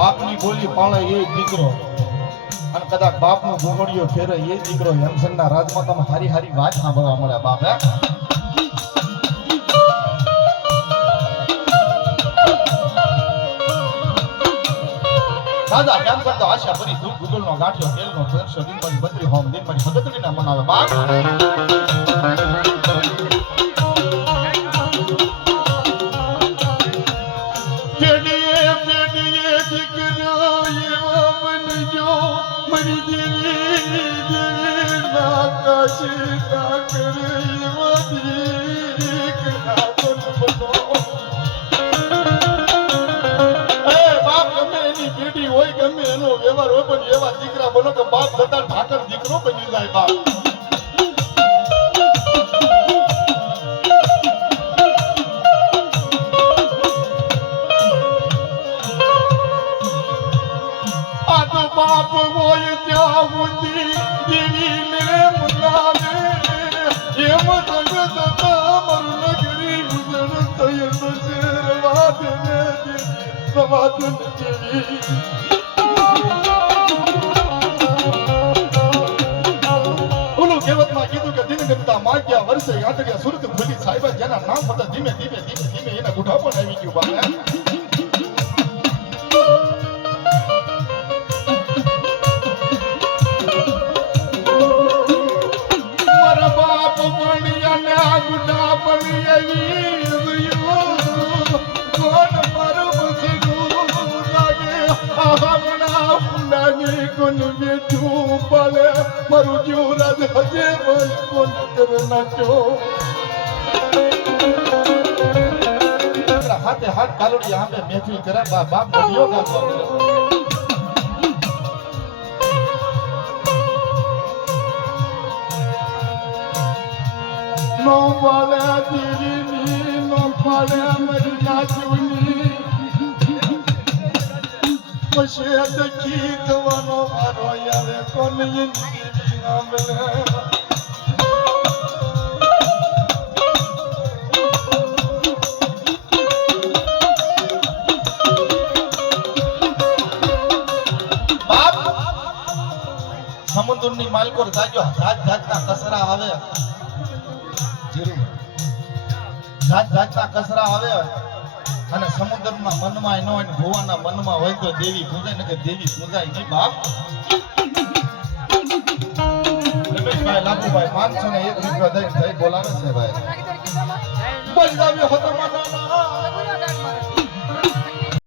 બાપની ગોલી પાળે એ દીકરો અને કદાચ બાપનો ઘૂંઘડિયો ફેરે એ દીકરો હેમસનના રાજમાતામાં હારી હારી વાત સાંભળવા મળ્યા બાપ હે રાજા કેમ કરતો આશા પરી દૂધ ગુગલનો ગાંઠિયો તેલનો ત્રણસો દિનમાંથી 32 હોમ દિનમાંથી ભગતડીના મનાવે બાપ એવા દીકરા બનો કે બાપ જતા ઠાકર દીકરો બની જાય બાપ આ તો બાપ હોય ત્યાં બુદ્ધિ દેવી ને મુલાવે એમ સંગત મારું નગરી ગુજર થયો તો શેરવાદ ને સવાદ જેવી માગ્યા વર્ષે આટગ્યા સુરત ભૂલી સાહેબા જેના નામ હતા ધીમે ધીમે ધીમે ધીમે એના ગુઠા પણ આવી ગયું બાપ મારા બાપ મણિયા ને ગુઠા પણ આવી કોણ મારો બસડું લાગે આહમણા ફૂલાની કોણ બેઠું પાલે મારું જીવરાજ હજે ભાઈ કોણ કરના ચો હાથે હાથ કાલોડી આંબે મહેફિલ કરે બાપ બોલ્યો ગાતો નો પાલે દીની નો પાલે મરી નાચુની પછી દખી દવાનો મારો યારે કોણ સમુદ્રની માલકોર જાજો જાત જાતના કસરા આવે જાત જાતના કસરા આવે અને સમુદ્રના મનમાં ન હોય ને ભુવાના મનમાં હોય તો દેવી પૂજાય ને કે દેવી પૂજાય નહીં બાપ રમેશભાઈ લાભુભાઈ 501 રૂપિયા દઈ બોલાવે છે ભાઈ બોલાવ્યો હતો મનાના